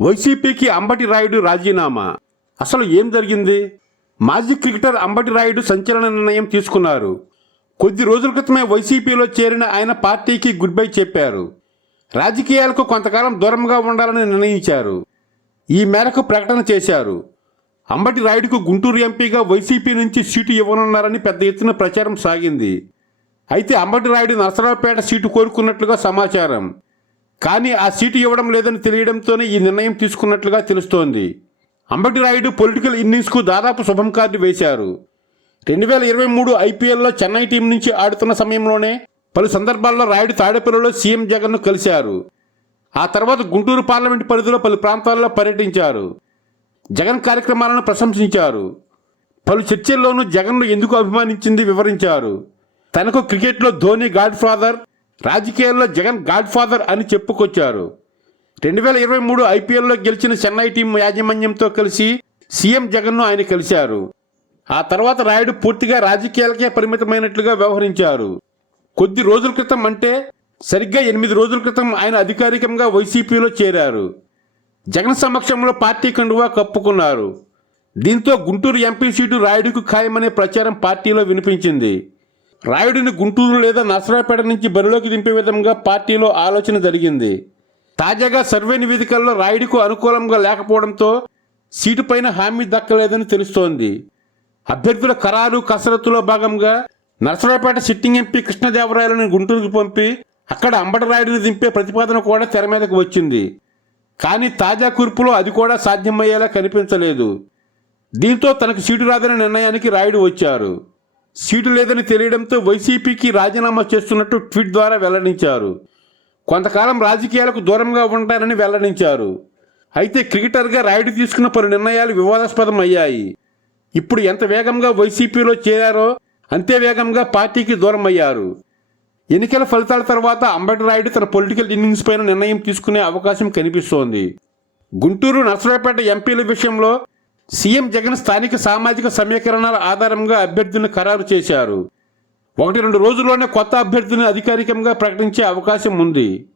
వైసీపీకి అంబటి రాయుడు రాజీనామా? అసలు ఏం జరిగింది? మాజీ క్రికెటర్ అంబటి రాయుడు సంచలన నిర్ణయం తీసుకున్నారు. కొద్ది రోజుల క్రితమే వైసీపీలో చేరిన ఆయన పార్టీకి గుడ్ బై చెప్పారు. రాజకీయాలకు కొంతకాలం దూరంగా ఉండాలని నిర్ణయించారు. ఈ మేరకు ప్రకటన చేశారు. అంబటి రాయుడుకు గుంటూరు ఎంపీగా వైసీపీ నుంచి సీటు ఇవ్వనున్నారని పెద్ద ఎత్తున ప్రచారం సాగింది. అయితే అంబటి రాయుడు నరసరావుపేట సీటు కోరుకున్నట్లుగా సమాచారం. కానీ ఆ సీటు ఇవ్వడం లేదని తెలియడంతోనే ఈ నిర్ణయం తీసుకున్నట్లుగా తెలుస్తోంది. అంబటి రాయుడు పొలిటికల్ ఇన్నింగ్స్కు దాదాపు శుభం కార్డు వేశారు. రెండు వేల ఇరవై మూడు ఐపీఎల్లో చెన్నై టీం నుంచి ఆడుతున్న సమయంలోనే పలు సందర్భాల్లో రాయుడు తాడేపల్లిలో సీఎం జగన్ను కలిశారు. ఆ తర్వాత గుంటూరు పార్లమెంటు పరిధిలో పలు ప్రాంతాల్లో పర్యటించారు. జగన్ కార్యక్రమాలను ప్రశంసించారు. పలు చర్చల్లోనూ జగన్ను ఎందుకు అభిమానించింది వివరించారు. తనకు క్రికెట్లో ధోని గాడ్ ఫాదర్ రాజకీయాల్లో జగన్ గాడ్ ఫాదర్ అని చెప్పుకొచ్చారు. రెండు వేల ఇరవై మూడు ఐపీఎల్లో గెలిచిన చెన్నై టీం యాజమాన్యంతో కలిసి సీఎం జగన్ను ఆయన కలిశారు. ఆ తర్వాత రాయుడు పూర్తిగా రాజకీయాలకే పరిమితమైనట్లుగా వ్యవహరించారు. కొద్ది రోజుల క్రితం అంటే సరిగ్గా ఎనిమిది రోజుల క్రితం ఆయన అధికారికంగా వైసీపీలో చేరారు. జగన్ సమక్షంలో పార్టీ కండువా కప్పుకున్నారు. దీంతో గుంటూరు ఎంపీ సీటు రాయుడుకు ఖాయమనే ప్రచారం పార్టీలో వినిపించింది. రాయుడిని గుంటూరు లేదా నరసరావుపేట నుంచి బరిలోకి దింపే విధంగా పార్టీలో ఆలోచన జరిగింది. తాజాగా సర్వే నివేదికల్లో రాయుడికు అనుకూలంగా లేకపోవడంతో సీటు పైన హామీ దక్కలేదని తెలుస్తోంది. అభ్యర్థుల ఖరారు కసరత్తులో భాగంగా నరసరావుపేట సిట్టింగ్ ఎంపీ కృష్ణదేవరాయలను గుంటూరుకు పంపి అక్కడ అంబటరాయుడిని దింపే ప్రతిపాదన కూడా తెర మీదకు వచ్చింది. కానీ తాజా కూర్పులో అది కూడా సాధ్యమయ్యేలా కనిపించలేదు. దీంతో తనకు సీటు రాదనే నిర్ణయానికి రాయుడు వచ్చారు. సీటు లేదని తెలియడంతో వైసీపీకి రాజీనామా చేస్తున్నట్టు ట్వీట్ ద్వారా వెల్లడించారు. కొంతకాలం రాజకీయాలకు దూరంగా ఉంటానని వెల్లడించారు. అయితే క్రికెటర్గా రాయుడు తీసుకున్న పలు నిర్ణయాలు వివాదాస్పదం అయ్యాయి ఇప్పుడు ఎంత వేగంగా వైసీపీలో చేరారో అంతే వేగంగా పార్టీకి దూరం అయ్యారు ఎన్నికల ఫలితాల తర్వాత అంబటి రాయుడు తన పొలిటికల్ ఇన్నింగ్స్ పైన నిర్ణయం తీసుకునే అవకాశం కనిపిస్తోంది. గుంటూరు నర్సరావుపేట ఎంపీల విషయంలో సీఎం జగన్ స్థానిక సామాజిక సమీకరణాల ఆధారంగా అభ్యర్థులను ఖరారు చేశారు. ఒకటి రెండు రోజుల్లోనే కొత్త అభ్యర్థిని అధికారికంగా ప్రకటించే అవకాశం ఉంది.